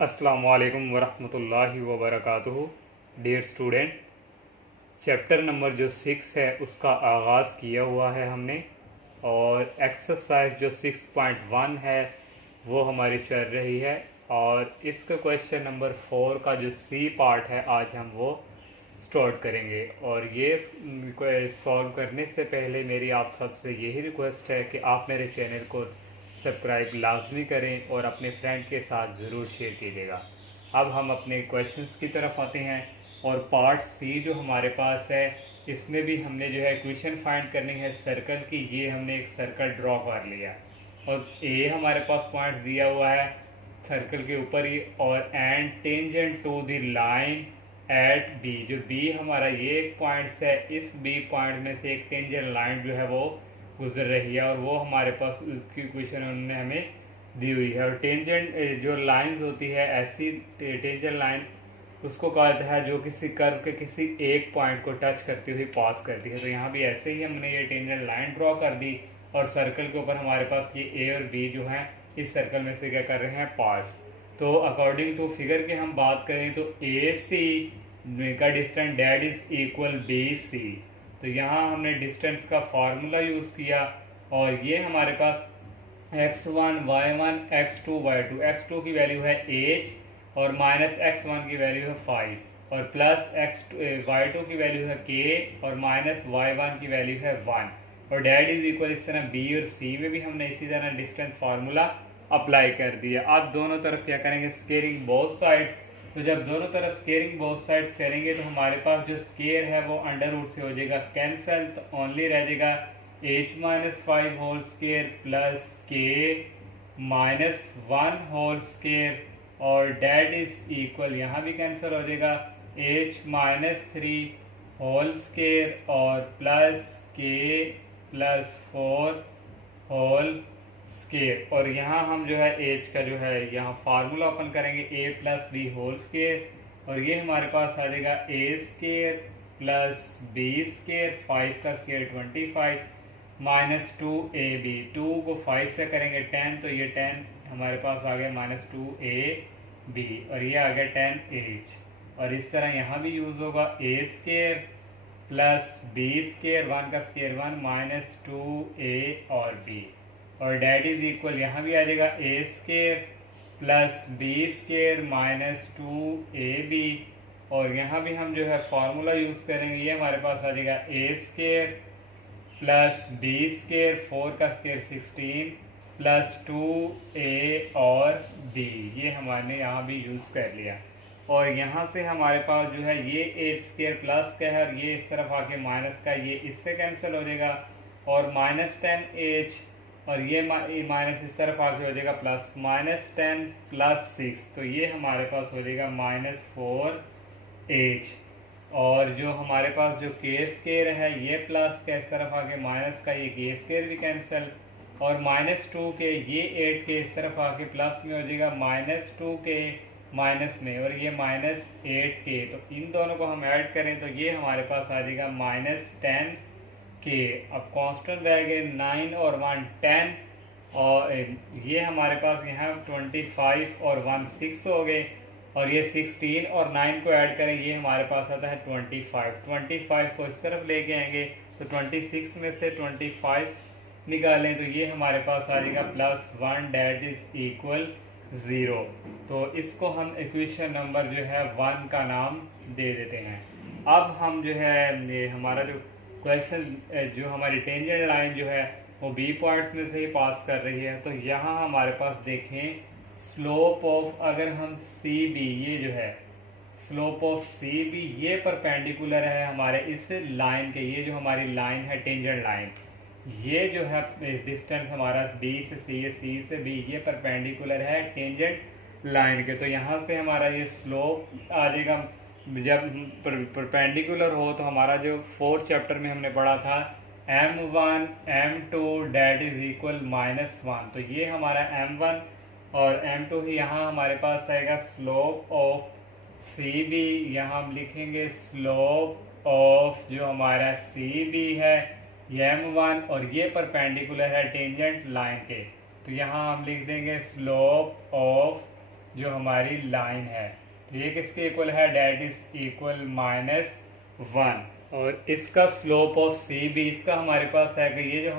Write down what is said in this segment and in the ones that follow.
अस्सलामुअलैकुम वरहमतुल्लाहि वबरकातुहू। Dear student, chapter number जो 6 है उसका आगाज़ किया हुआ है हमने, और एक्सरसाइज जो 6.1 है वो हमारी चल रही है। और इसका क्वेश्चन नंबर 4 का जो सी पार्ट है आज हम वो स्टार्ट करेंगे। और ये सॉल्व करने से पहले मेरी आप सबसे यही रिक्वेस्ट है कि आप मेरे चैनल को सब्सक्राइब लाजमी करें और अपने फ्रेंड के साथ ज़रूर शेयर कीजिएगा। अब हम अपने क्वेश्चंस की तरफ आते हैं। और पार्ट सी जो हमारे पास है इसमें भी हमने जो है इक्वेशन फाइंड करनी है सर्कल की। ये हमने एक सर्कल ड्रॉ कर लिया और ए हमारे पास पॉइंट दिया हुआ है सर्कल के ऊपर ही, और and tangent to the line at B. जो बी हमारा ये एक पॉइंट है, इस बी पॉइंट में से एक टेंजेंट लाइन जो है वो गुजर रही है, और वो हमारे पास उसकी इक्वेशन उन्होंने हमें दी हुई है। और टेंजेंट जो लाइंस होती है, ऐसी टेंजेंट लाइन उसको कहा जाता है जो किसी कर्व के किसी एक पॉइंट को टच करती हुई पास करती है। तो यहाँ भी ऐसे ही हमने ये टेंजेंट लाइन ड्रॉ कर दी, और सर्कल के ऊपर हमारे पास ये ए और बी जो हैं इस सर्कल में से क्या कर रहे हैं, पास। तो अकॉर्डिंग टू फिगर के हम बात करें तो ए सी का distance that is equal B C. तो यहाँ हमने डिस्टेंस का फार्मूला यूज़ किया, और ये हमारे पास x1 y1 x2 y2। x2 की वैल्यू है एच, और माइनस x1 की वैल्यू है 5, और प्लस y2 की वैल्यू है k, और माइनस y1 की वैल्यू है 1। और डेट इज इक्वल इस तरह b और c में भी हमने इसी तरह डिस्टेंस फार्मूला अप्लाई कर दिया। अब दोनों तरफ क्या करेंगे, स्केयरिंग बोथ साइड। तो जब दोनों तरफ स्केयरिंग बोथ साइड करेंगे तो हमारे पास जो स्केयर है वो अंडर रूट से हो जाएगा कैंसल, तो ओनली रह जाएगा h-5 whole square plus k -1 whole square, और डेट इज इक्वल यहाँ भी कैंसिल हो जाएगा h-3 होल स्केयर और प्लस k +4 होल स्केयर। और यहाँ हम जो है एच का जो है यहाँ फार्मूला ओपन करेंगे a + b होल स्केयर, और ये हमारे पास आ जाएगा a square plus b square, 5 का स्केयर 25 -2ab। 2 को 5 से करेंगे 10, तो ये 10 हमारे पास आ गया -2ab, और ये आ गया 10h। और इस तरह यहाँ भी यूज़ होगा a square plus b square, 1 का स्केयर 1 -2a और b, और डेट इज इक्वल यहाँ भी आ जाएगा a square plus b square -2ab। और यहाँ भी हम जो है फार्मूला यूज़ करेंगे, ये हमारे पास आ जाएगा a square plus b square, 4 का स्केयर 16 प्लस 2a और b। ये हमारे यहाँ भी यूज़ कर लिया। और यहाँ से हमारे पास जो है ये 8 स्केयर प्लस का है, और ये इस तरफ आके माइनस का, ये इससे कैंसिल हो जाएगा, और -10h, और ये माइनस इस तरफ आके हो जाएगा प्लस, -10 + 6, तो ये हमारे पास हो जाएगा -4h। और जो हमारे पास जो के स्केयर है ये प्लस का, इस तरफ आके माइनस का, ये के स्केयर भी कैंसिल, और -2 के ये 8 के इस तरफ आके प्लस में हो जाएगा -2 के माइनस में, और ये -8 के, तो इन दोनों को हम ऐड करें तो ये हमारे पास आ जाएगा -10 के। अब कांस्टेंट रह गए 9 और 1 10, और ये हमारे पास यहाँ 25 और 1 6 हो गए, और ये 16 और 9 को ऐड करें, ये हमारे पास आता है 25 को इस तरफ लेके आएंगे तो 26 में से 25 निकालें तो ये हमारे पास आ जाएगा +1 डेट इज इक्वल 0। तो इसको हम इक्वेशन नंबर जो है 1 का नाम दे देते हैं। अब हम जो है ये हमारा जो क्वेश्चन जो हमारी टेंजेंट लाइन जो है वो बी पॉइंट्स में से ही पास कर रही है। तो यहाँ हमारे पास देखें स्लोप ऑफ, अगर हम सी बी, ये जो है स्लोप ऑफ सी बी ये परपेंडिकुलर है हमारे इस लाइन के, ये जो हमारी लाइन है टेंजेंट लाइन, ये जो है डिस्टेंस हमारा बी से सी है, सी से बी, ये परपेंडिकुलर है टेंजेंट लाइन के। तो यहाँ से हमारा ये स्लोप आ जाएगा। जब परपेंडिकुलर हो तो हमारा जो 4th चैप्टर में हमने पढ़ा था m1 m2 date is equal -1, तो ये हमारा m1 और m2 ही यहाँ हमारे पास आएगा स्लोप ऑफ सी बी। यहाँ हम लिखेंगे स्लोप ऑफ जो हमारा सी बी है ये m1, और ये परपेंडिकुलर है टेंजेंट लाइन के, तो यहाँ हम लिख देंगे स्लोप ऑफ जो हमारी लाइन है। तो ये किसके इक्वल है, डेट इज इक्वल -1। और इसका स्लोप ऑफ सी भी इसका हमारे पास है कि ये जो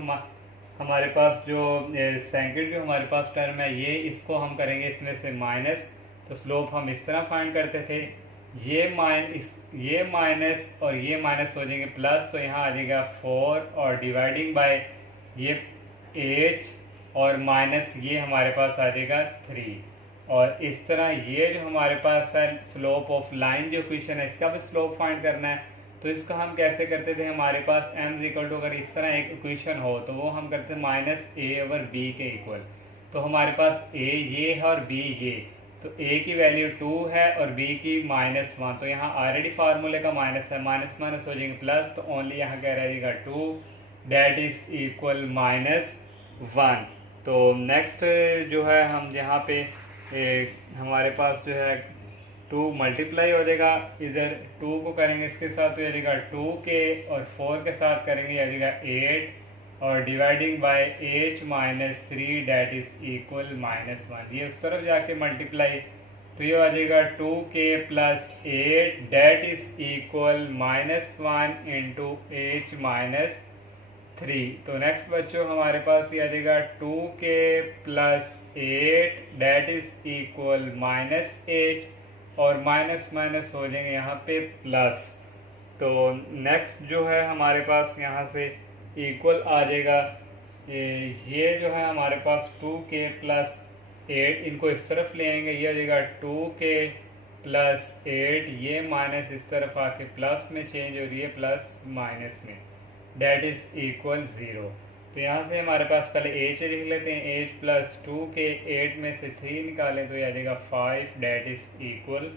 हमारे पास जो सेकंड जो हमारे पास टर्म है, ये इसको हम करेंगे इसमें से माइनस। तो स्लोप हम इस तरह फाइंड करते थे, ये माइनस और ये माइनस हो जाएंगे प्लस, तो यहाँ आ जाएगा 4 और डिवाइडिंग बाय ये h और माइनस ये हमारे पास आ जाएगा 3। और इस तरह ये जो हमारे पास है स्लोप ऑफ लाइन जो इक्वेशन है, इसका भी स्लोप फाइंड करना है। तो इसका हम कैसे करते थे, हमारे पास m इक्वल टू अगर इस तरह एक इक्वेशन हो तो वो हम करते हैं -a/b के इक्वल। तो हमारे पास a ये है और b ये, तो a की वैल्यू 2 है और b की -1। तो यहाँ ऑलरेडी फार्मूले का माइनस है, माइनस माइनस हो जाएंगे प्लस, तो ओनली यहाँ क्या रहेगा 2, डेट इज इक्वल -1। तो नेक्स्ट जो है हम यहाँ पे हमारे पास जो है 2 मल्टीप्लाई हो जाएगा, इधर 2 को करेंगे इसके साथ तो जाएगा 2 के, और 4 के साथ करेंगे जाएगा 8 और dividing by h - 3 that is equal -1। ये उस तरफ जाके मल्टीप्लाई, तो ये आ जाएगा 2k + 8 that is equal -1 into h - 3। तो नेक्स्ट बच्चों हमारे पास ये आ जाएगा 2k + 8 that is equal -h और माइनस माइनस हो जाएंगे यहाँ पे प्लस। तो नेक्स्ट जो है हमारे पास यहाँ से इक्वल आ जाएगा, ये जो है हमारे पास 2k + 8, इनको इस तरफ ले आएंगे, ये आ जाएगा 2k + 8, ये माइनस इस तरफ आके प्लस में चेंज हो रही है, प्लस माइनस में, डेट इज इक्वल 0। तो यहाँ से हमारे पास पहले h लिख लेते हैं, h + 2k, 8 में से 3 निकालें तो ये आ जाएगा 5 डेट इज इक्वल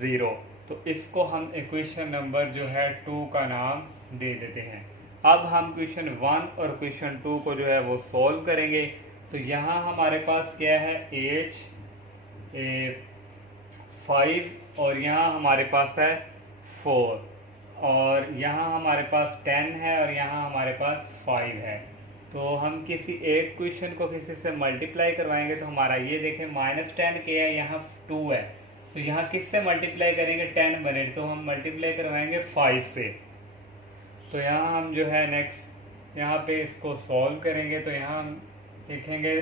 0। तो इसको हम इक्वेशन नंबर जो है 2 का नाम दे देते हैं। अब हम क्वेश्चन 1 और क्वेश्चन 2 को जो है वो सॉल्व करेंगे। तो यहाँ हमारे पास क्या है, h 5 और यहाँ हमारे पास है 4 और यहाँ हमारे पास 10 है और यहाँ हमारे पास 5 है। तो हम किसी एक क्वेश्चन को किसी से मल्टीप्लाई करवाएंगे तो हमारा ये देखें -10 के है, यहाँ 2 है, तो यहाँ किससे मल्टीप्लाई करेंगे, 10 बने, तो हम मल्टीप्लाई करवाएंगे 5 से। तो यहाँ हम जो है नेक्स्ट यहाँ पे इसको सॉल्व करेंगे। तो यहाँ हम लिखेंगे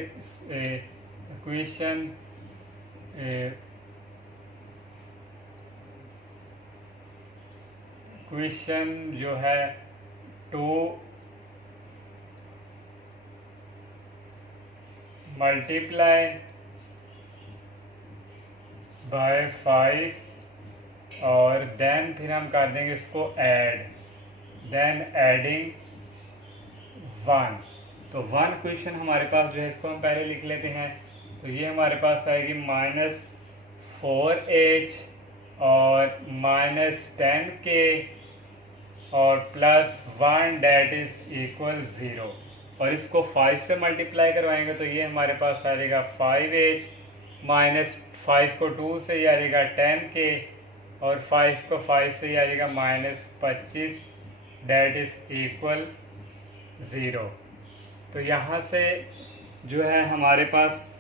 क्वेश्चन जो है 2 मल्टीप्लाई बाय 5 और देन फिर हम कर देंगे इसको ऐड, देन एडिंग 1। तो 1 क्वेश्चन हमारे पास जो है इसको हम पहले लिख लेते हैं। तो ये हमारे पास आएगी -4h और -10k और +1 डेट इज इक्वल 0। और इसको 5 से मल्टीप्लाई करवाएंगे तो ये हमारे पास आ जाएगा 5h, -5 को 2 से ये आ जाएगा 10k और 5 को 5 से ये आ जाएगा -25 डेट इज इक्वल 0। तो यहाँ से जो है हमारे पास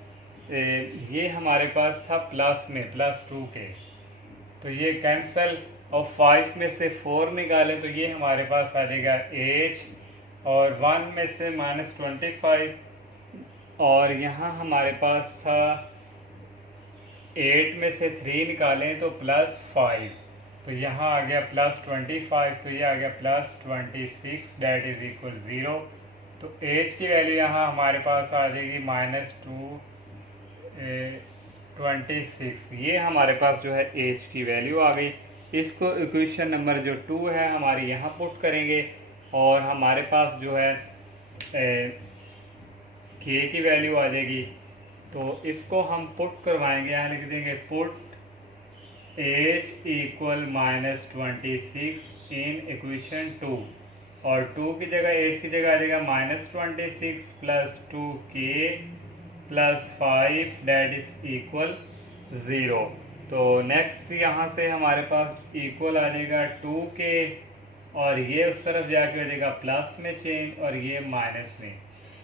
ये हमारे पास था प्लस में +2k, तो ये कैंसिल और 5 में से 4 निकालें तो ये हमारे पास आ जाएगा h और 1 में से -25 और यहाँ हमारे पास था 8 में से 3 निकालें तो +5, तो यहाँ आ गया +25, तो ये आ गया +26 डेट इज इक्वल 0। तो h की वैल्यू यहाँ हमारे पास आ जाएगी -26, ये हमारे पास जो है h की वैल्यू आ गई। इसको इक्वेशन नंबर जो 2 है हमारी यहाँ पुट करेंगे और हमारे पास जो है k की वैल्यू आ जाएगी। तो इसको हम पुट करवाएंगे, यहाँ लिख देंगे put h equal -26 in equation 2 और 2 की जगह h की जगह आ जाएगा -26 + 2k + 5 डेट इज इक्वल 0। तो नेक्स्ट यहाँ से हमारे पास इक्वल आ जाएगा 2k और ये उस तरफ जाके हो जाएगा प्लस में चेंज और ये माइनस में।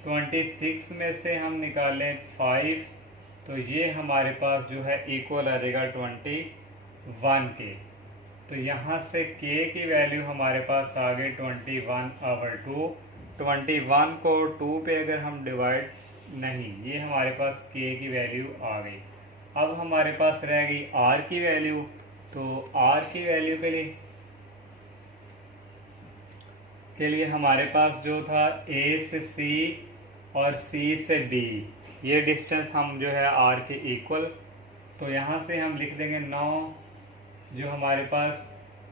26 में से हम निकालें 5 तो ये हमारे पास जो है इक्वल आ जाएगा 21 के। तो यहाँ से k की वैल्यू हमारे पास आ गई 21/2। 21 को 2 पे अगर हम डिवाइड, नहीं, ये हमारे पास k की वैल्यू आ गई। अब हमारे पास रह गई r की वैल्यू। तो r की वैल्यू के लिए हमारे पास जो था a से c और c से b, ये डिस्टेंस हम जो है r के इक्वल। तो यहाँ से हम लिख देंगे 9, जो हमारे पास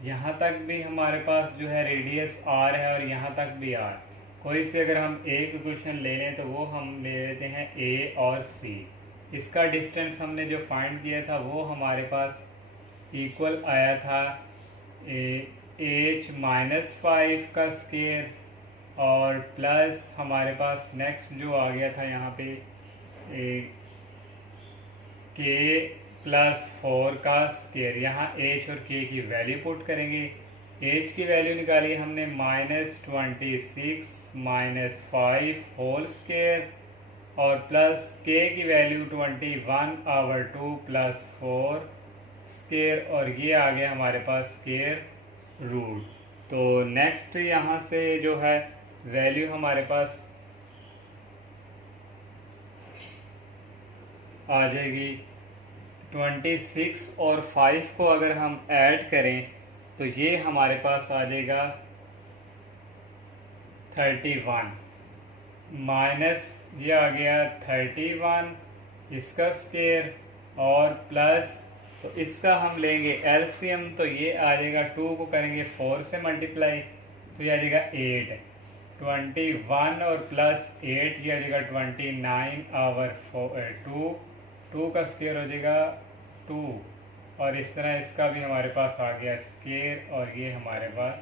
यहाँ तक भी हमारे पास जो है रेडियस r है और यहाँ तक भी r। कोई से अगर हम एक इक्वेशन ले लें तो वो हम ले लेते हैं a और c। इसका डिस्टेंस हमने जो फाइंड किया था वो हमारे पास इक्वल आया था h-5 का स्केयर और प्लस हमारे पास नेक्स्ट जो आ गया था यहाँ पे k+4 का स्केयर। यहाँ h और k की वैल्यू पुट करेंगे। h की वैल्यू निकाली हमने -26 -5 होल स्केयर और प्लस k की वैल्यू 21/2 + 4 स्केयर, और ये आ गया हमारे पास स्केयर रूट। तो नेक्स्ट यहाँ से जो है वैल्यू हमारे पास आ जाएगी 26 और 5 को अगर हम ऐड करें तो ये हमारे पास आ जाएगा 31 माइनस ये आ गया 31 इसका स्केयर और प्लस, तो इसका हम लेंगे एलसीएम। तो ये आ जाएगा 2 को करेंगे 4 से मल्टीप्लाई तो ये आ जाएगा 8। 21 और प्लस 8 ये आ जाएगा 29/2। 2 का स्केयर हो जाएगा 2 और इस तरह इसका भी हमारे पास आ गया स्केयर और ये हमारे पास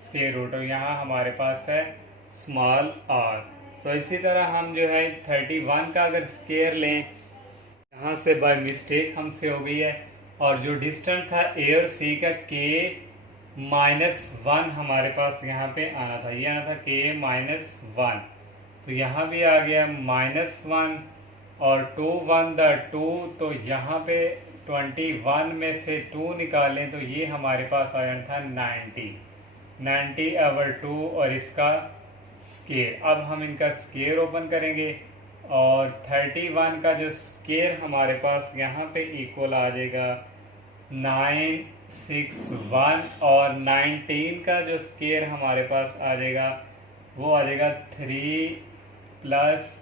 स्केयर रूट, और यहाँ हमारे पास है स्मॉल r। तो इसी तरह हम जो है 31 का अगर स्केयर लें, यहाँ से बाय मिस्टेक हमसे हो गई है, और जो डिस्टेंस था a और c का k-1 हमारे पास यहाँ पे आना था, ये आना था k-1। तो यहाँ भी आ गया -1 और 2 1 द 2, तो यहाँ पे 21 में से 2 निकालें तो ये हमारे पास आ जाना था 90/2 और इसका स्केयर। अब हम इनका स्केयर ओपन करेंगे और 31 का जो स्केयर हमारे पास यहाँ पे इक्वल आ जाएगा 961 और 19 का जो स्केयर हमारे पास आ जाएगा वो आ जाएगा 3 +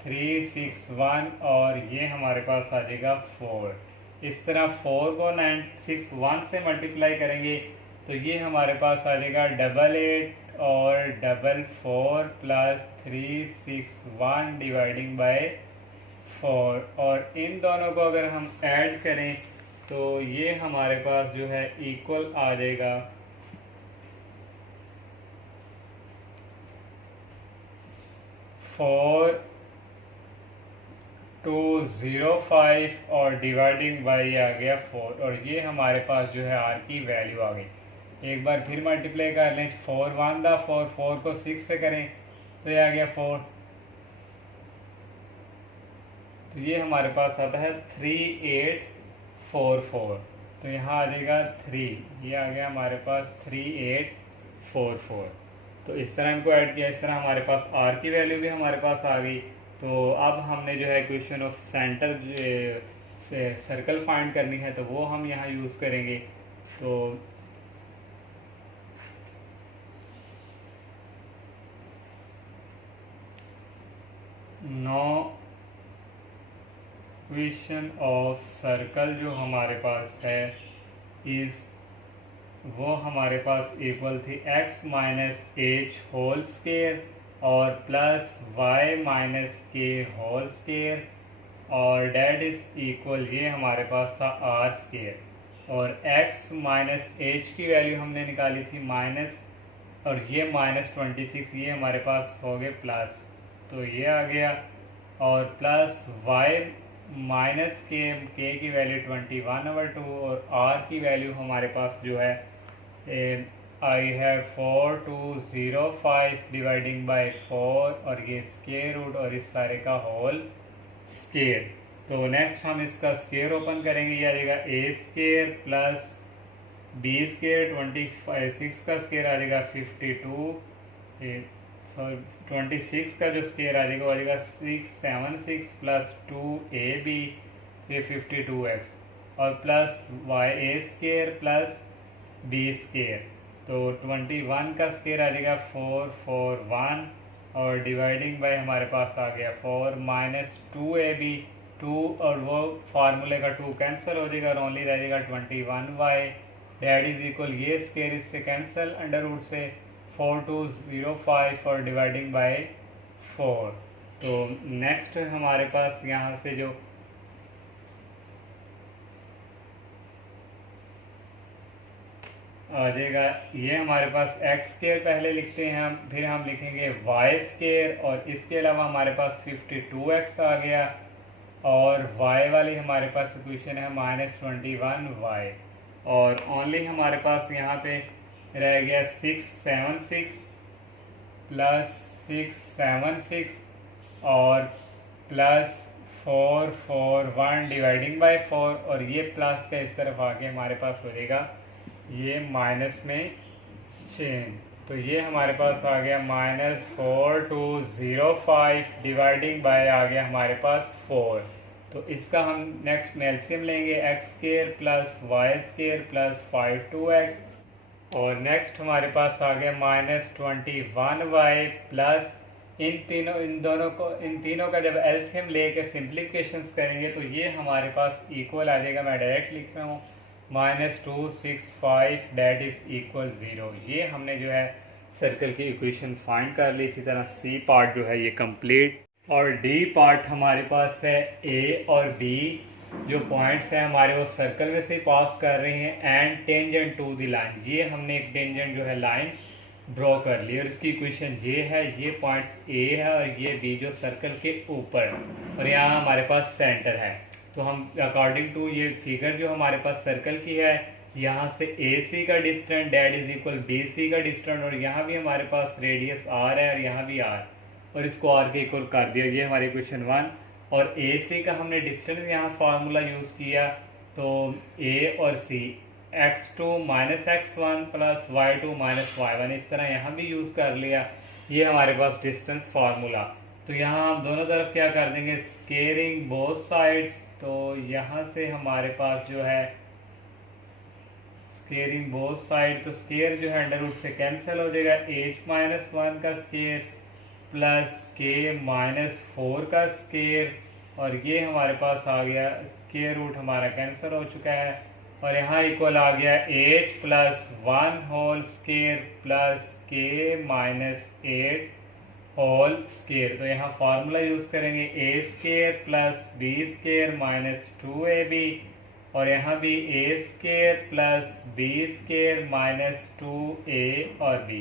361 और ये हमारे पास आ जाएगा 4। इस तरह 4 को 961 से मल्टीप्लाई करेंगे तो ये हमारे पास आ जाएगा 88 और 44 + 361 डिवाइडिंग बाय 4, और इन दोनों को अगर हम ऐड करें तो ये हमारे पास जो है इक्वल आ जाएगा 4205 और डिवाइडिंग बाई आ गया 4, और ये हमारे पास जो है r की वैल्यू आ गई। एक बार फिर मल्टीप्लाई कर लें, 4 1 दा 4, 4 को 6 से करें तो ये आ गया 4। तो ये हमारे पास आता है 3844, तो यहाँ आ जाएगा 3, ये आ गया हमारे पास 3844। तो इस तरह इनको ऐड किया, इस तरह हमारे पास r की वैल्यू भी हमारे पास आ गई। तो अब हमने जो है इक्वेशन ऑफ सेंटर से सर्कल फाइंड करनी है तो वो हम यहाँ यूज़ करेंगे। तो नो इक्वेशन ऑफ सर्कल जो हमारे पास है इज़, वो हमारे पास इक्वल थी x - h होल स्केयर और plus y - k whole square, और डेट इज़ इक्वल, ये हमारे पास था r स्केयर, और x - h की वैल्यू हमने निकाली थी माइनस, और ये -26, ये हमारे पास हो गए प्लस, तो ये आ गया, और प्लस y - k की वैल्यू 21/2 और r की वैल्यू हमारे पास जो है आई है 4205 डिवाइडिंग बाय 4 और ये स्केयर रूट और इस सारे का होल स्केयर। तो नेक्स्ट हम इसका स्केयर ओपन करेंगे, ये आ जाएगा a square plus b square, 26 का स्केयर आ जाएगा 52, सॉरी 26 का जो स्केयर आ जाएगा वो आ जाएगा 676 प्लस 2ab, ये 52x, और प्लस वाई ए स्केयर प्लस बी स्केयर, तो 21 का स्केयर आ जाएगा 441, और डिवाइडिंग बाय हमारे पास आ गया 4 माइनस 2ab, 2 और वो फार्मूले का 2 कैंसिल हो जाएगा और ओनली रह जाएगा 21y, डेट इज इक्वल, ये स्केयर इससे कैंसिल अंडर रूट से 4205 और डिवाइडिंग बाय 4। तो नेक्स्ट हमारे पास यहाँ से जो आ जाएगा, ये हमारे पास एक्स स्केयर पहले लिखते हैं हम, फिर हम लिखेंगे वाई स्केयर, और इसके अलावा हमारे पास 52x आ गया, और y वाली हमारे पास इक्वेशन है -21y, और ओनली हमारे पास यहाँ पे रह गया 676 प्लस 676 और प्लस 441 डिवाइडिंग बाय 4, और ये प्लस का इस तरफ आके हमारे पास हो जाएगा ये माइनस में चेंज, तो ये हमारे पास आ गया -4205 डिवाइडिंग बाय आ गया हमारे पास 4। तो इसका हम नेक्स्ट एलसीएम लेंगे, x square plus y square plus 52x, और नेक्स्ट हमारे पास आ गया -21y प्लस इन तीनों का जब एलसीएम लेके सिंप्लीफिकेशंस करेंगे तो ये हमारे पास इक्वल आ जाएगा, मैं डायरेक्ट लिख रहा हूँ -265 डेट इज इक्वल 0। ये हमने जो है सर्कल की इक्वेशंस फाइंड कर ली। इसी तरह सी पार्ट जो है ये कंप्लीट, और डी पार्ट हमारे पास है ए और बी जो पॉइंट्स हैं हमारे वो सर्कल में से पास कर रहे हैं, and tangent to the line, ये हमने एक टेंजेंट जो है लाइन ड्रॉ कर ली, और इसकी इक्वेशन ये है, ये पॉइंट्स ए है और ये बी जो सर्कल के ऊपर, और यहाँ हमारे पास सेंटर है। तो हम अकॉर्डिंग टू ये फिगर जो हमारे पास सर्कल की है, यहाँ से ए सी का distance that is equal B C का डिस्टेंस, और यहाँ भी हमारे पास रेडियस आर है और यहाँ भी आर, और इसको आर के इक्वल कर दिया, ये हमारी क्वेश्चन 1। और ए सी का हमने डिस्टेंस यहाँ फार्मूला यूज़ किया, तो ए और सी x2 minus x1 plus y2 minus y1, इस तरह यहाँ भी यूज़ कर लिया, ये हमारे पास डिस्टेंस फार्मूला। तो यहाँ हम दोनों तरफ क्या कर देंगे, स्केयरिंग बोथ साइड्स, तो यहाँ से हमारे पास जो है स्केयरिंग बोथ साइड, तो स्केयर जो है अंडर रूट से कैंसिल हो जाएगा, h-1 का स्केयर प्लस k -4 का स्केयर, और ये हमारे पास आ गया स्केयर रूट हमारा कैंसिल हो चुका है, और यहाँ इक्वल आ गया h plus 1 whole square plus k -8 whole square. तो यहाँ फार्मूला यूज़ करेंगे a square plus b square minus 2ab, और यहाँ भी a square plus b square minus 2a और b,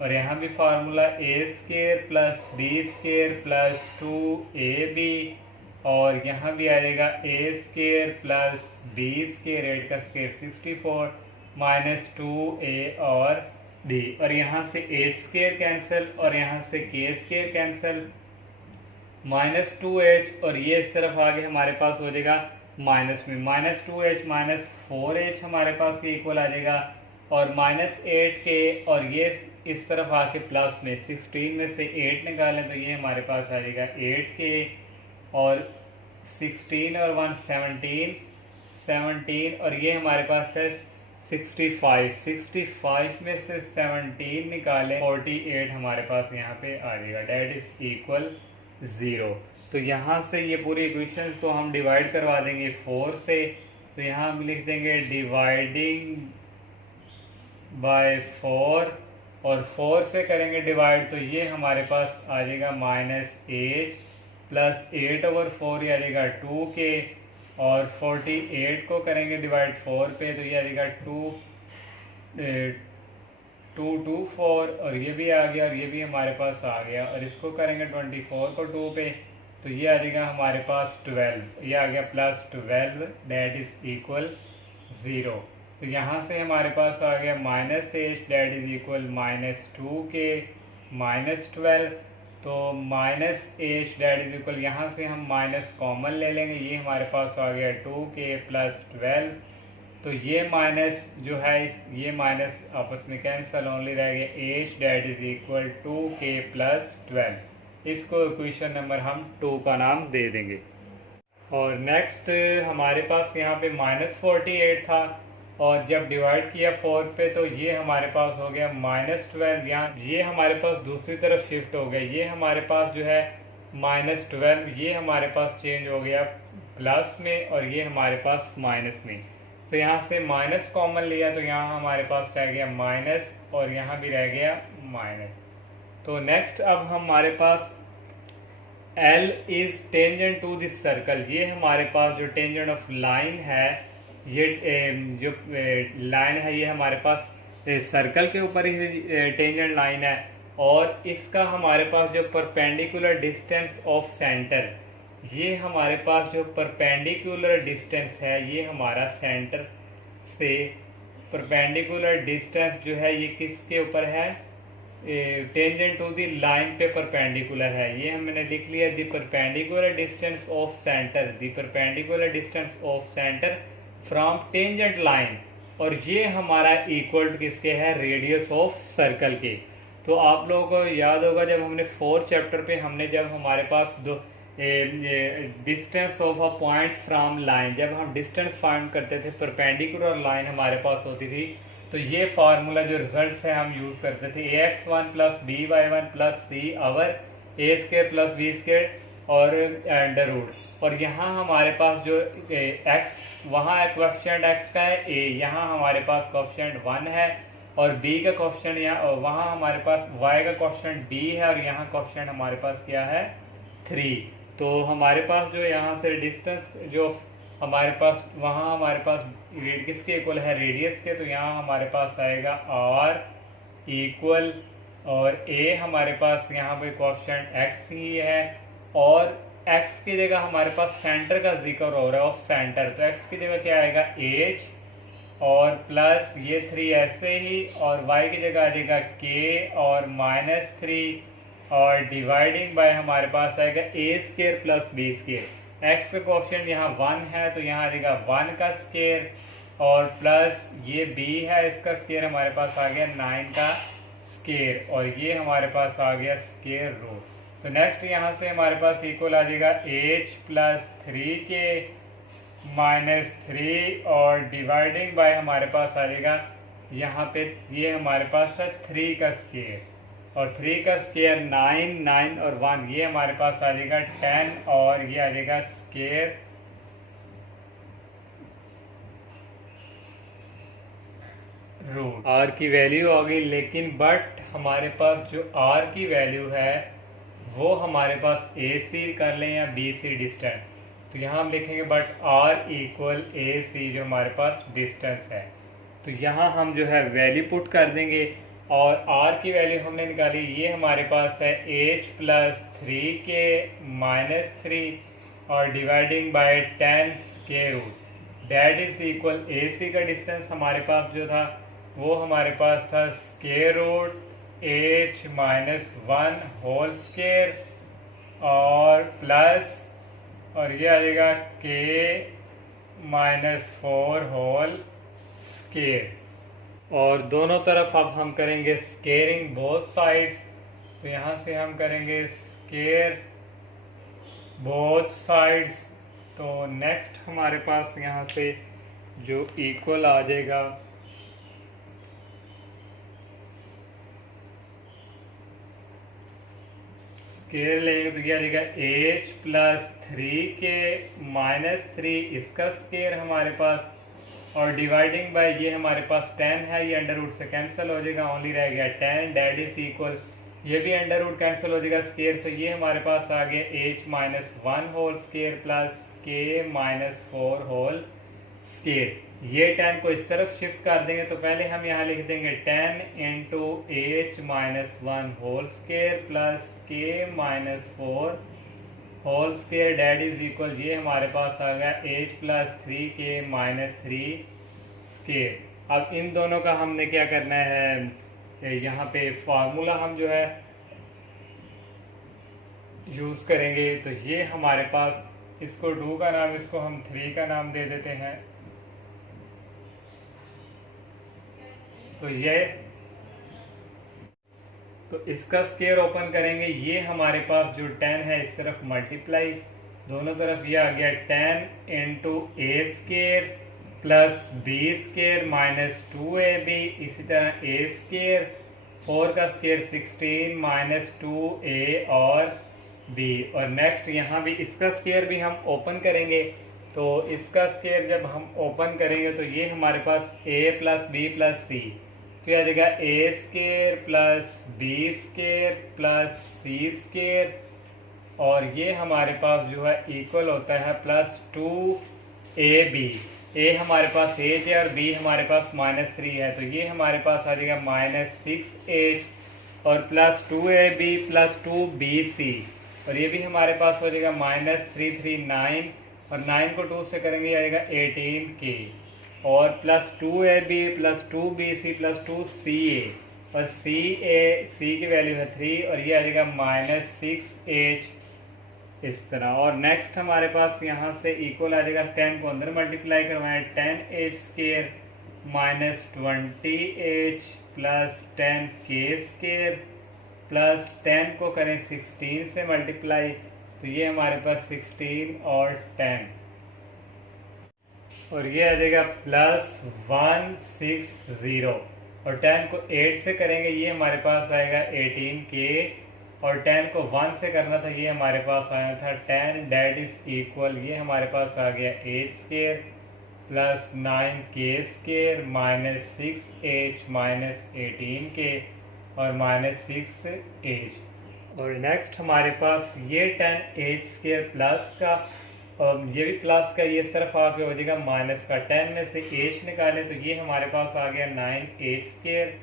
और यहाँ भी formula a square plus b square plus 2ab, और यहाँ भी आ जाएगा a square plus b square, 8 का स्केयर 64 माइनस 2a और b, और यहाँ से h स्केयर कैंसिल और यहाँ से k square cancel, minus 2h, और ये इस तरफ आगे हमारे पास हो जाएगा माइनस में, माइनस 2h माइनस 4h हमारे पास ये इक्वल आ जाएगा, और माइनस 8k, और ये इस तरफ आके प्लस में 16 में से 8 निकालें तो ये हमारे पास आ जाएगा 8k, और 16 और 1 17, और ये हमारे पास है 65 में से 17 निकालें 48 हमारे पास यहाँ पे आ जाएगा, डेट इज इक्वल 0। तो यहाँ से ये पूरी इक्वेशन को हम डिवाइड करवा देंगे 4 से, तो यहाँ हम लिख देंगे डिवाइडिंग बाय 4, और 4 से करेंगे डिवाइड, तो ये हमारे पास आ जाएगा -8 प्लस 8/4, ये आ जाएगा 2k, और 48 को करेंगे डिवाइड 4 पे, तो ये आ जाएगा 224, और ये भी आ गया, और ये भी हमारे पास आ गया, और इसको करेंगे 24 को 2 पे, तो ये आ जाएगा हमारे पास 12, ये आ गया प्लस 12, डेट इज इक्वल 0। तो यहाँ से हमारे पास आ गया -8 डेट इज इक्वल -2k -12, तो -h डेट इज इक्वल, यहाँ से हम माइनस कॉमन ले लेंगे, ये हमारे पास आ गया 2k + 12। तो ये माइनस जो है ये माइनस आपस में कैंसिल, ओनली रह गया h date is equal 2k + 12। इसको इक्वेशन नंबर हम 2 का नाम दे देंगे। और नेक्स्ट हमारे पास यहाँ पे -48 था, और जब डिवाइड किया 4 पे तो ये हमारे पास हो गया -12। यहाँ ये हमारे पास दूसरी तरफ शिफ्ट हो गया, ये हमारे पास जो है -12, ये हमारे पास चेंज हो गया प्लस में, और ये हमारे पास माइनस में। तो यहाँ से माइनस कॉमन लिया तो यहाँ हमारे पास रह गया माइनस, और यहाँ भी रह गया माइनस। तो नेक्स्ट अब हमारे पास L is tangent to this circle, ये हमारे पास जो टेंजेंट ऑफ लाइन है, ये जो लाइन है ये हमारे पास सर्कल के ऊपर ही टेंजेंट लाइन है, और इसका हमारे पास जो परपेंडिकुलर डिस्टेंस ऑफ सेंटर, ये हमारे पास जो परपेंडिकुलर डिस्टेंस है, ये हमारा सेंटर से परपेंडिकुलर डिस्टेंस जो है ये किसके ऊपर है, टेंजेंट टू दी लाइन पे परपेंडिकुलर है। ये हमने लिख लिया the perpendicular distance of centre, the perpendicular distance of centre from tangent line, और ये हमारा इक्वल टू किसके है, रेडियस ऑफ सर्कल के। तो आप लोगों को याद होगा जब हमने 4th चैप्टर पे हमने जब हमारे पास दो distance of a point from line, जब हम डिस्टेंस फाइंड करते थे परपेंडिकुलर लाइन हमारे पास होती थी, तो ये फार्मूला जो रिजल्ट है हम यूज़ करते थे ax1 + by1 + c our a² + b² और अंडर रूट। और यहाँ हमारे पास जो x, वहाँ कोएफिशिएंट x का है a, यहाँ हमारे पास कोएफिशिएंट 1 है, और b का कोएफिशिएंट यहाँ, वहाँ हमारे पास y का कोएफिशिएंट b है, और यहाँ कोएफिशिएंट हमारे पास क्या है 3। तो हमारे पास जो यहाँ से डिस्टेंस जो हमारे पास, वहाँ हमारे पास किसके इक्वल है, रेडियस के, तो यहाँ हमारे पास आएगा r इक्वल, और a हमारे पास यहाँ पे कोएफिशिएंट x ही है, और x की जगह हमारे पास सेंटर का जिक्र हो रहा है, ऑफ सेंटर, तो x की जगह क्या आएगा h, और प्लस ये 3 ऐसे ही, और y की जगह आ जाएगा k और -3, और डिवाइडिंग बाय हमारे पास आएगा a² + b²। x का कोएफिशिएंट यहाँ 1 है, तो यहाँ आ जाएगा 1 का स्क्वायर, और प्लस ये b है, इसका स्क्वायर हमारे पास आ गया 9 का स्क्वायर, और ये हमारे पास आ गया स्क्वायर रूट। तो नेक्स्ट यहाँ से हमारे पास इक्वल आ जाएगा h + 3k -3, और डिवाइडिंग बाय हमारे पास आ जाएगा यहाँ पे, ये हमारे पास है 3 का स्क्वायर, और 3 का स्क्वायर 9, 9 और 1, ये हमारे पास आ जाएगा 10, और ये आ जाएगा स्क्वायर रूट। r की वैल्यू आ गई, लेकिन बट हमारे पास जो r की वैल्यू है वो हमारे पास AC कर लें या BC डिस्टेंस, तो यहाँ हम लिखेंगे बट r इक्वल AC जो हमारे पास डिस्टेंस है। तो यहाँ हम जो है वैल्यू पुट कर देंगे, और r की वैल्यू हमने निकाली, ये हमारे पास है h + 3k -3 और dividing by 10 square root, that is equal AC का डिस्टेंस हमारे पास जो था वो हमारे पास था square root h - 1 whole square, और प्लस, और ये आ जाएगा k -4 होल स्क्वायर, और दोनों तरफ अब हम करेंगे स्क्वेयरिंग बोथ साइड्स। तो यहाँ से हम करेंगे स्क्वेयर बोथ साइड्स। तो नेक्स्ट हमारे पास यहाँ से जो इक्वल आ जाएगा, स्क्वेयर लेंगे तो क्या आ जाएगा h + 3k -3, इसका स्क्वेयर हमारे पास, और डिवाइडिंग बाय ये हमारे पास 10 है, ये अंडर रूट से कैंसिल हो जाएगा, ओनली रह गया 10, डेट इज इक्वल, ये भी अंडर रूट कैंसिल हो जाएगा स्क्वेयर से, ये हमारे पास आ गया h - 1 whole square plus k -4 whole square. ये 10 को इस तरफ शिफ्ट कर देंगे, तो पहले हम यहाँ लिख देंगे 10 × h - 1 whole square plus k -4 whole square, that is equal, ये हमारे पास आ गया h + 3k -3 स्क्वेयर। अब इन दोनों का हमने क्या करना है, यहाँ पे फार्मूला हम जो है यूज़ करेंगे। तो ये हमारे पास, इसको 2 का नाम, इसको हम 3 का नाम दे देते हैं। तो इसका स्केयर ओपन करेंगे, ये हमारे पास जो 10 है इस तरफ मल्टीप्लाई, दोनों तरफ ये आ गया 10 into a square plus b square minus 2ab, इसी तरह ए स्केयर, 4 का स्केयर 16 माइनस 2a और b। और नेक्स्ट यहाँ भी इसका स्केयर भी हम ओपन करेंगे। तो इसका स्केयर जब हम ओपन करेंगे तो ये हमारे पास a plus b plus c, तो यह आ जाएगा a square plus b square plus c square, और ये हमारे पास जो है इक्वल होता है प्लस 2ab। ए हमारे पास 8 है और बी हमारे पास -3 है, तो ये हमारे पास आ जाएगा -6h और प्लस 2ab प्लस 2bc, और ये भी हमारे पास हो जाएगा -339, और 9 को 2 से करेंगे आएगा 18k, और plus 2ab plus 2bc plus 2ca, और सी की वैल्यू है 3, और ये आ जाएगा -6h इस तरह। और नेक्स्ट हमारे पास यहाँ से इक्वल आ जाएगा, 10 को अंदर मल्टीप्लाई करवाएं, 10h square minus 20h plus 10k square plus 10 को करें 16 से मल्टीप्लाई, तो ये हमारे पास 16 और 10, और ये आ जाएगा प्लस 160, और 10 को 8 से करेंगे, ये हमारे पास आएगा 18k, और 10 को 1 से करना था, ये हमारे पास आया था 10, डेट इज इक्वल, ये हमारे पास आ गया 8 square plus 9k square minus 6h minus 18k और -6h। और नेक्स्ट हमारे पास ये 10h स्केयर प्लस का, और ये भी प्लस का, ये सिर्फ आके हो जाएगा माइनस का, 10 में से h निकालें तो ये हमारे पास आ गया 9h स्केयर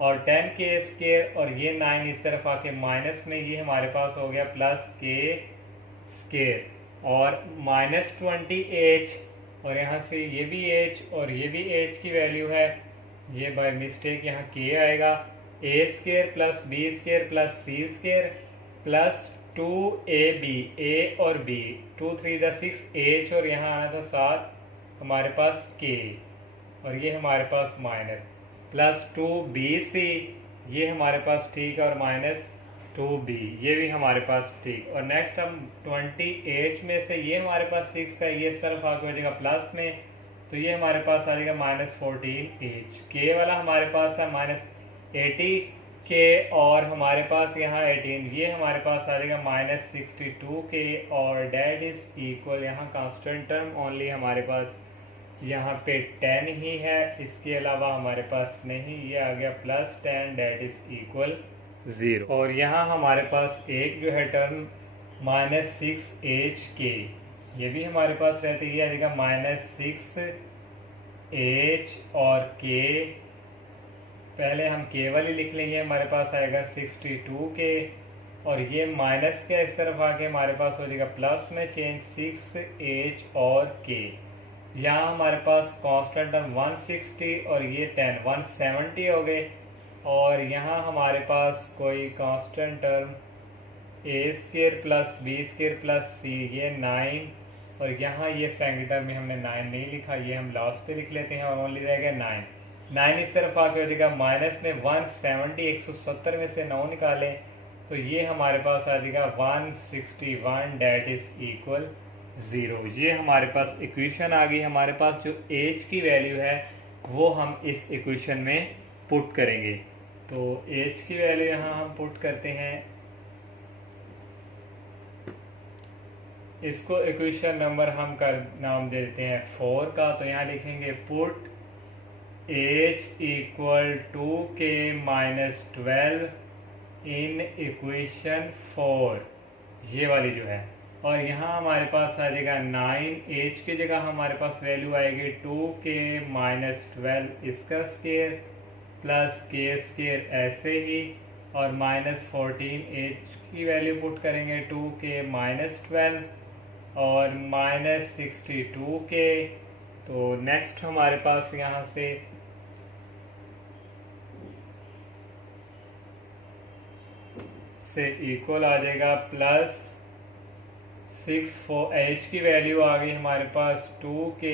और 10k स्केयर, और ये 9 इस तरफ आके माइनस में, ये हमारे पास हो गया प्लस k स्केयर, और -20h, और यहाँ से ये भी h और ये भी h की वैल्यू है, ये बाय मिस्टेक यहाँ k आएगा, a square plus b square plus c square plus 2ab, a और b, 2 3 6h, और यहाँ आना था 7 हमारे पास k, और ये हमारे पास माइनस प्लस 2bc, ये हमारे पास ठीक है, और -2b, ये भी हमारे पास ठीक। और नेक्स्ट हम 20h में से ये हमारे पास 6 है, ये सिर्फ आके हो जाएगा प्लस में, तो ये हमारे पास आ जाएगा -14h। k वाला हमारे पास है -80k, और हमारे पास यहाँ 18, ये हमारे पास आ जाएगा -62k, और डेट इज इक्वल, यहाँ कांस्टेंट टर्म ओनली हमारे पास यहाँ पे 10 ही है, इसके अलावा हमारे पास नहीं, ये आ गया +10, डेट इज इक्वल 0। और यहाँ हमारे पास एक जो है टर्म -6hk, ये भी हमारे पास रहती है, ये आ जाएगा -6h और k, पहले हम k वाली लिख लेंगे, हमारे पास आएगा 62k, और ये माइनस के इस तरफ आके हमारे पास हो जाएगा प्लस में चेंज 6h और k, यहाँ हमारे पास कांस्टेंट टर्म 160 और ये 10 170 हो गए, और यहाँ हमारे पास कोई constant term a square plus b square plus c, ये 9, और यहाँ ये सेकंड टर्म में हमने 9 नहीं लिखा, ये हम लास्ट पे लिख लेते हैं, और ओनली रहेगा 9 इस तरफ आके हो जाएगा माइनस में 170, 170 में से 9 निकालें तो ये हमारे पास आ जाएगा 161, डेट इज इक्वल 0। ये हमारे पास इक्वेशन आ गई। हमारे पास जो एज की वैल्यू है वो हम इस इक्वेशन में पुट करेंगे। तो एज की वैल्यू यहाँ हम पुट करते हैं, इसको इक्वेशन नंबर हम कर नाम दे देते हैं 4 का। तो यहाँ लिखेंगे पुट एज इक्वल टू के माइनस 12 इन इक्वेशन 4, ये वाली जो है। और यहाँ हमारे पास आ जाएगा 9, एज की जगह हमारे पास वैल्यू आएगी 2k माइनस 12 इसका स्केयर प्लस के स्केयर ऐसे ही, और -14 एज की वैल्यू पुट करेंगे 2k माइनस 12 और -62k। तो नेक्स्ट हमारे पास यहाँ से से इक्वल आ जाएगा प्लस 6 की वैल्यू आ गई हमारे पास 2k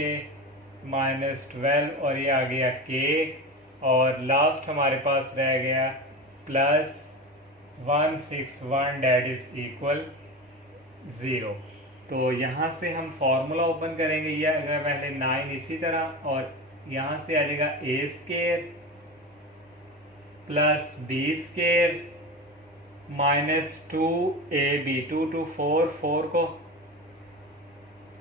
माइनस 12 और ये आ गया k, और लास्ट हमारे पास रह गया प्लस 161 डेट इज इक्वल 0। तो यहाँ से हम फॉर्मूला ओपन करेंगे, ये अगर पहले 9 इसी तरह, और यहाँ से आ जाएगा a square plus b square minus 2ab, 2 to 4, 4 को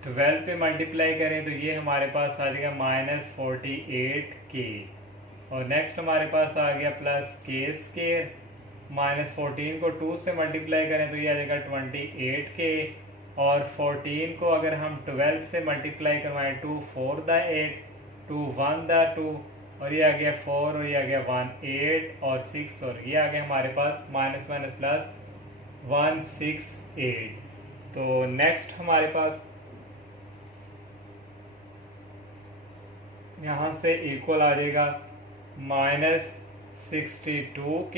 12 पे मल्टीप्लाई करें तो ये हमारे पास आ जाएगा माइनस 48k, और नेक्स्ट हमारे पास आ गया प्लस k स्केयर माइनस 14 को 2 से मल्टीप्लाई करें तो ये आ जाएगा 28k, और 14 को अगर हम 12 से मल्टीप्लाई करवाएं 2 4 द 8, 2 1 द 2, और ये आ गया 4 और ये आ गया 1 8 और 6, और ये आ गया हमारे पास माइनस माइनस प्लस 168। तो नेक्स्ट हमारे पास यहाँ से इक्वल आ जाएगा माइनस 62k,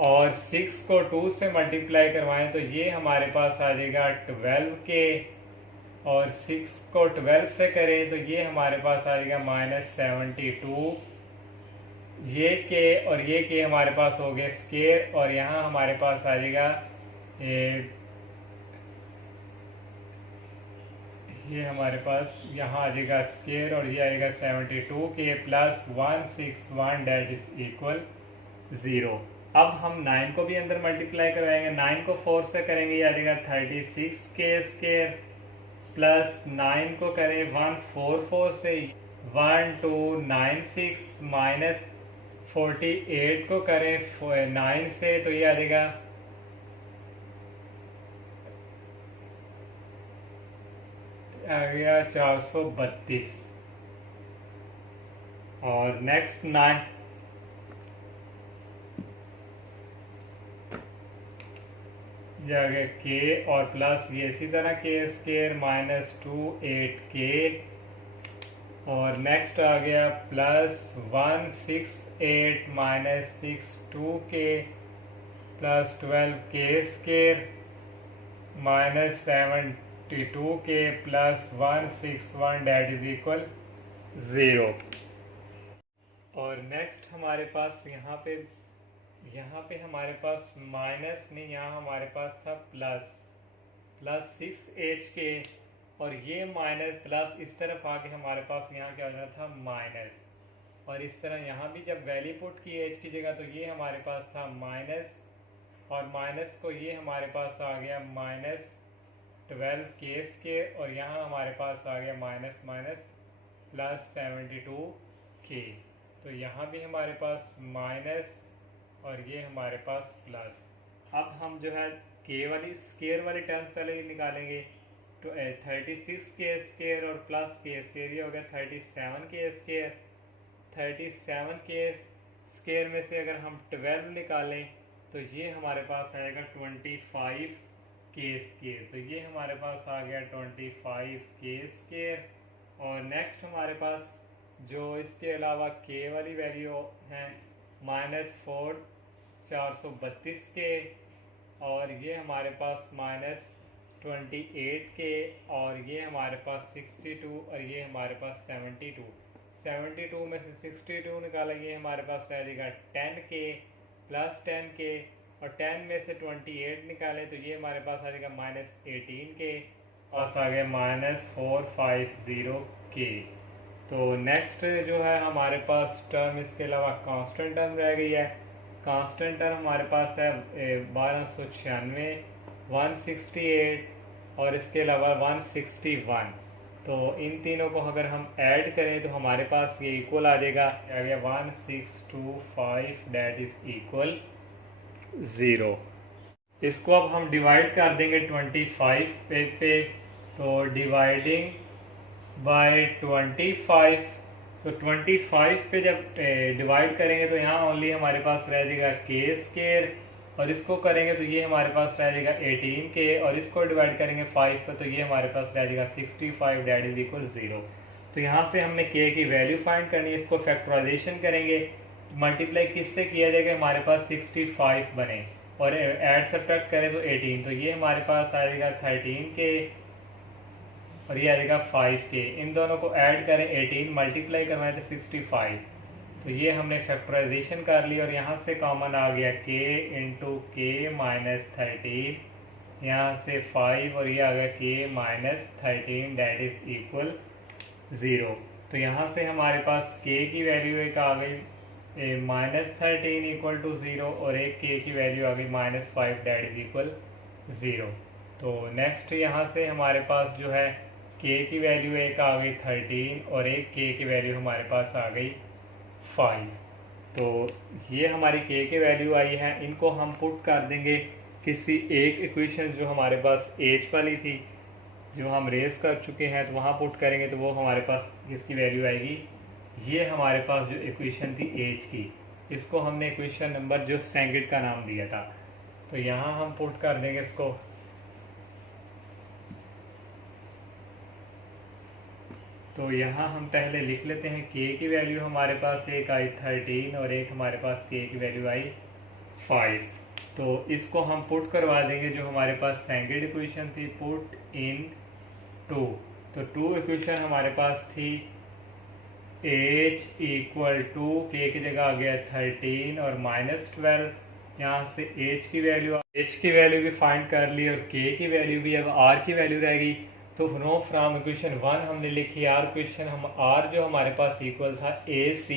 और 6 को 2 से मल्टीप्लाई करवाएं तो ये हमारे पास आ जाएगा 12k, और 6 को 12 से करें तो ये हमारे पास आ जाएगा माइनस 72, ये k और ये k हमारे पास हो गए स्केयर, और यहाँ हमारे पास आ जाएगा ये हमारे पास यहाँ आ जाएगा स्केयर, और ये आएगा 72k plus 161 that is equal 0। अब हम 9 को भी अंदर मल्टीप्लाई करवाएंगे, 9 को 4 से करेंगे ये आ जाएगा 36k स्केयर प्लस 9 को करें 144 से 1296 माइनस 48 को करें 9 से तो ये आ जाएगा आ गया 432, और नेक्स्ट 9 ये आ गया k और प्लस ये इसी तरह k स्केयर माइनस 28k, और नेक्स्ट आ गया plus 168 minus 62k plus 12k square minus 72k plus 161 that is equal 0। और नेक्स्ट हमारे पास यहाँ पे हमारे पास माइनस नहीं, यहाँ हमारे पास था प्लस 6h के, और ये माइनस प्लस इस तरफ आके हमारे पास यहाँ क्या हो रहा था माइनस, और इस तरह यहाँ भी जब वैल्यू पुट की h की जगह तो ये हमारे पास था माइनस, और माइनस को ये हमारे पास आ गया माइनस 12k के, और यहाँ हमारे पास आ गया माइनस माइनस प्लस 72k। तो यहाँ भी हमारे पास माइनस और ये हमारे पास प्लस। अब हम जो है k वाली स्केयर वाली टर्म्स पहले निकालेंगे, तो 36k स्केयर और प्लस k स्केयर ये हो गया 37k स्केयर। 37k स्केयर में से अगर हम 12 निकालें तो ये हमारे पास आएगा 25k स्केयर, तो ये हमारे पास आ गया 25k स्केयर। और नेक्स्ट हमारे पास जो इसके अलावा k वाली वैल्यू है -4 432k, और ये हमारे पास -28k, और ये हमारे पास 62, और ये हमारे पास 72 में से 62 निकालेंगे हमारे पास रह जाएगा 10k प्लस 10k, और 10 में से 28 निकालें तो ये हमारे पास आ जाएगा -18k, पास आ गया -450k। तो नेक्स्ट जो है हमारे पास टर्म इसके अलावा कांस्टेंट टर्म रह गई है। कांस्टेंट टर्म हमारे पास है 1296, 168 और इसके अलावा 161। तो इन तीनों को अगर हम ऐड करें तो हमारे पास ये इक्वल आ जाएगा, आ गया 1625 डेट इज इक्वल 0। इसको अब हम डिवाइड कर देंगे 25 पे, तो डिवाइडिंग बाय 25, तो 25 पे जब डिवाइड करेंगे तो यहाँ ओनली हमारे पास रह जाएगा k स्केयर, और इसको करेंगे तो ये हमारे पास रह जाएगा 18k, और इसको डिवाइड करेंगे 5 पे तो ये हमारे पास रह जाएगा 65 डेट इज इक्वल 0। तो यहाँ से हमने k की वैल्यू फाइंड करनी है, इसको फैक्टराइजेशन करेंगे मल्टीप्लाई किससे किया जाएगा, हमारे पास 65 बने, और ऐड सब्ट्रैक्ट करें तो 18, तो ये हमारे पास आएगा 13 के और ये आएगा 5 के। इन दोनों को ऐड करें, 18 मल्टीप्लाई करवाएं तो 65, तो ये हमने फैक्टराइजेशन कर ली और यहाँ से कॉमन आ गया k इंटू के माइनस 13, यहाँ से 5 और ये आ गया k minus 13 that is equal 0। तो यहाँ से हमारे पास k की वैल्यू एक आ गई माइनस 13 इक्वल टू 0 और एक k की वैल्यू आ गई माइनस 5 डेट इज इक्वल 0। तो नेक्स्ट यहाँ से हमारे पास जो है k की वैल्यू एक आ गई 13 और एक k की वैल्यू हमारे पास आ गई 5। तो ये हमारी k की वैल्यू आई है, इनको हम पुट कर देंगे किसी एक इक्वेशन जो हमारे पास h वाली थी, जो हम रेस कर चुके हैं, तो वहाँ पुट करेंगे तो वो हमारे पास किसकी वैल्यू आएगी, ये हमारे पास जो इक्वेशन थी h की, इसको हमने इक्वेशन नंबर जो सेकंड का नाम दिया था, तो यहाँ हम पुट कर देंगे इसको। तो यहाँ हम पहले लिख लेते हैं k की वैल्यू हमारे पास एक आई 13 और एक हमारे पास k की वैल्यू आई 5। तो इसको हम पुट करवा देंगे जो हमारे पास सेकंड इक्वेशन थी, पुट इन 2। तो 2 इक्वेशन हमारे पास थी h इक्वल टू k की जगह आ गया 13 और माइनस 12, यहाँ से h की वैल्यू भी फाइंड कर ली और k की वैल्यू भी, अब r की वैल्यू रहेगी। तो नो फ्रॉम इक्वेशन 1 हमने लिखी r इक्वेशन, हम r जो हमारे पास इक्वल था AC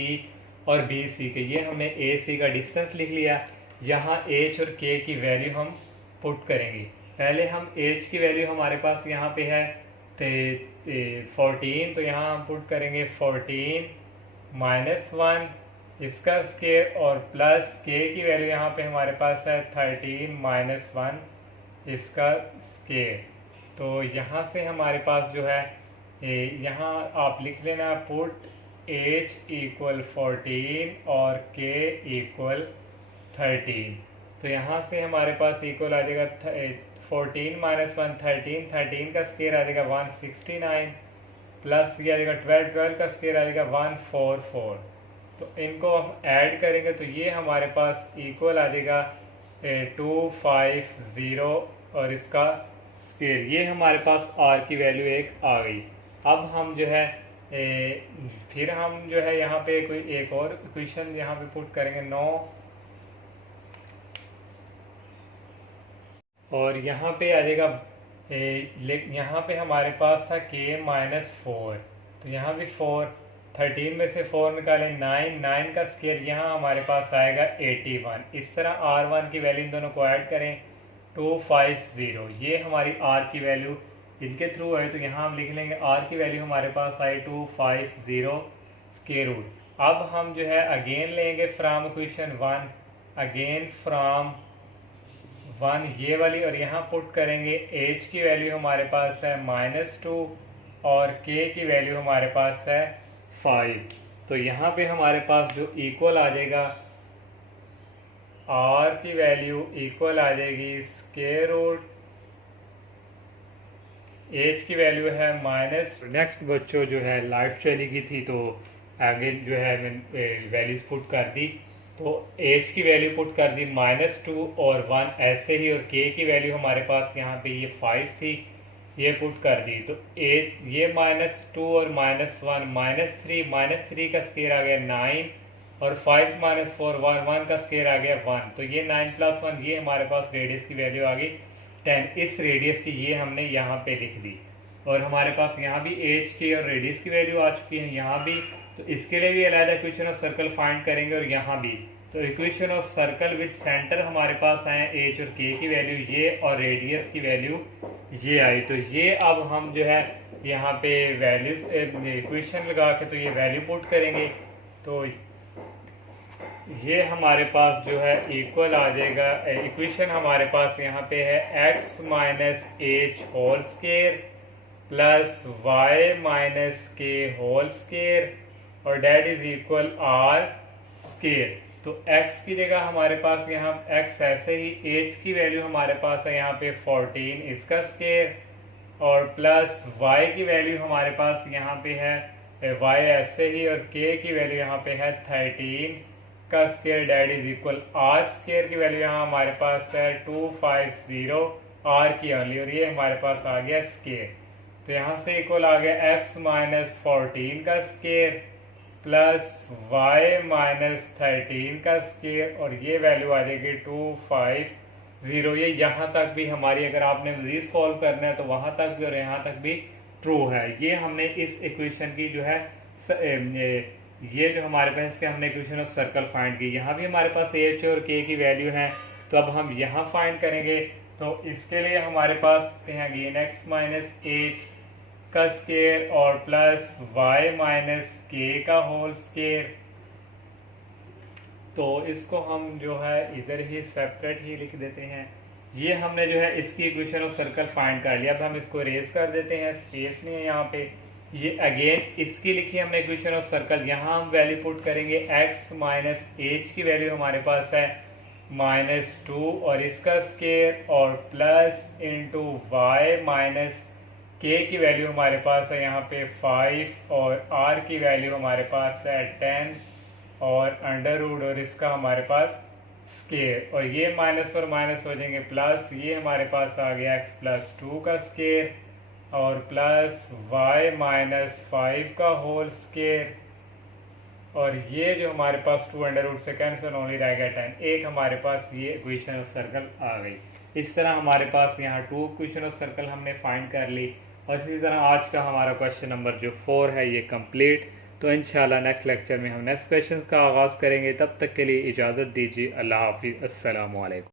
और BC के, ये हमने AC का डिस्टेंस लिख लिया। यहाँ h और k की वैल्यू हम पुट करेंगे। पहले हम h की वैल्यू हमारे पास यहाँ पे है 14, तो यहाँ हम पुट करेंगे 14 माइनस 1 इसका स्केयर और प्लस k की वैल्यू यहाँ पे हमारे पास है 13 माइनस 1 इसका स्केयर। तो यहाँ से हमारे पास जो है यहाँ आप लिख लेना पुट h इक्वल 14 और k इक्वल 13। तो यहाँ से हमारे पास इक्वल आ जाएगा 14 माइनस 1 13, 13 का स्केयर आ जाएगा 169 प्लस ये आ जाएगा 12, 12 का स्केयर आ जाएगा 144। तो इनको हम ऐड करेंगे तो ये हमारे पास इक्वल आ जाएगा 250 और इसका स्केयर, ये हमारे पास r की वैल्यू एक आ गई। अब हम जो है फिर हम जो है यहाँ पे कोई एक और इक्वेशन यहाँ पे पुट करेंगे 9, और यहाँ पे आ जाएगा यहाँ पे हमारे पास था k माइनस 4, तो यहाँ भी 4, 13 में से 4 निकालें 9, 9 का स्केयर यहाँ हमारे पास आएगा 81। इस तरह r1 की वैल्यू इन दोनों को ऐड करें 250, ये हमारी r की वैल्यू इनके थ्रू है, तो यहाँ हम लिख लेंगे r की वैल्यू हमारे पास आई 250 स्केयर रूट। अब हम जो है अगेन लेंगे फ्रॉम इक्वेशन 1, अगेन फ्रॉम 1 ये वाली, और यहाँ पुट करेंगे h की वैल्यू हमारे पास है -2 और k की वैल्यू हमारे पास है 5। तो यहाँ पे हमारे पास जो इक्वल आ जाएगा r की वैल्यू इक्वल आ जाएगी स्केयर रूट h की वैल्यू है माइनस। नेक्स्ट बच्चों जो है लाइट चली गई थी तो आगे जो है वैल्यूज पुट कर दी, तो h की वैल्यू पुट कर दी -2 और 1 ऐसे ही, और k की वैल्यू हमारे पास यहाँ पे ये 5 थी, ये पुट कर दी। तो ये -2 और -1 -3 का स्केयर आ गया 9 और 5 - 4 1 का स्केयर आ गया 1, तो ये 9 + 1 ये हमारे पास रेडियस की वैल्यू आ गई 10। इस रेडियस की ये हमने यहाँ पे लिख दी, और हमारे पास यहाँ भी h की और रेडियस की वैल्यू आ चुकी है यहाँ भी। तो इसके लिए भी अलग इक्वेशन ऑफ सर्कल फाइंड करेंगे, और यहाँ भी तो equation of circle with centre हमारे पास आए h और k की वैल्यू ये और रेडियस की वैल्यू ये आई। तो ये अब हम जो है यहाँ पे वैल्यूज इक्वेशन लगा के तो ये वैल्यू पुट करेंगे, तो ये हमारे पास जो है इक्वल आ जाएगा। इक्वेशन हमारे पास यहाँ पे है x - h whole square plus y - k whole square और that is equal r square. तो x की जगह हमारे पास यहाँ x ऐसे ही, h की वैल्यू हमारे पास है यहाँ पे 14 इसका स्केयर, और प्लस y की वैल्यू हमारे पास यहाँ पे है y ऐसे ही, और k की वैल्यू यहाँ पे है 13 का square that is equal R square की वैल्यू यहाँ हमारे पास है 250 आर की ओनली, और ये हमारे पास आ गया स्केयर। तो यहाँ से इक्वल आ गया x माइनस 14 का स्केयर प्लस y माइनस 13 का स्केयर, और ये वैल्यू आ जाएगी 250। ये यहाँ तक भी हमारी, अगर आपने मजीद सॉल्व करना है तो वहाँ तक भी और यहाँ तक भी ट्रू है। ये हमने इस इक्वेशन की जो है ये जो हमारे पास इसके हमने इक्वेशन ऑफ सर्कल फाइंड की, यहाँ भी हमारे पास h और k की वैल्यू है, तो अब हम यहाँ फाइंड करेंगे। तो इसके लिए हमारे पास हैं अगेन x माइनस एच का स्केयर और प्लस y माइनस के का होल स्केयर। तो इसको हम जो है इधर ही सेपरेट ही लिख देते हैं। ये हमने जो है इसकी इक्वेशन ऑफ सर्कल फाइंड कर लिया। अब हम इसको रेज कर देते हैं, स्पेस में है यहाँ पे। ये अगेन इसकी लिखी हमने इक्वेशन ऑफ सर्कल, यहाँ हम वैल्यू पुट करेंगे x माइनस एच की वैल्यू हमारे पास है -2 और इसका स्केयर और प्लस इंटू वाई माइनस के की वैल्यू हमारे पास है यहाँ पे 5 और r की वैल्यू हमारे पास है 10 और अंडर रूट और इसका हमारे पास स्केयर, और ये माइनस और माइनस हो जाएंगे प्लस, ये हमारे पास आ गया x प्लस 2 का स्केयर और प्लस y माइनस 5 का होल स्केयर, और ये जो हमारे पास 2 अंडर रूट से कैंसिल ओनली रह गया 10। एक हमारे पास ये इक्वेशन ऑफ सर्कल आ गई। इस तरह हमारे पास यहाँ 2 इक्वेशन ऑफ सर्कल हमने फाइंड कर ली, और इसी तरह आज का हमारा क्वेश्चन नंबर जो 4 है ये कंप्लीट। तो इंशाल्लाह नेक्स्ट लेक्चर में हम नेक्स्ट क्वेश्चन का आगाज़ करेंगे। तब तक के लिए इजाज़त दीजिए। अल्लाह हाफिज़। अस्सलामु अलैकुम।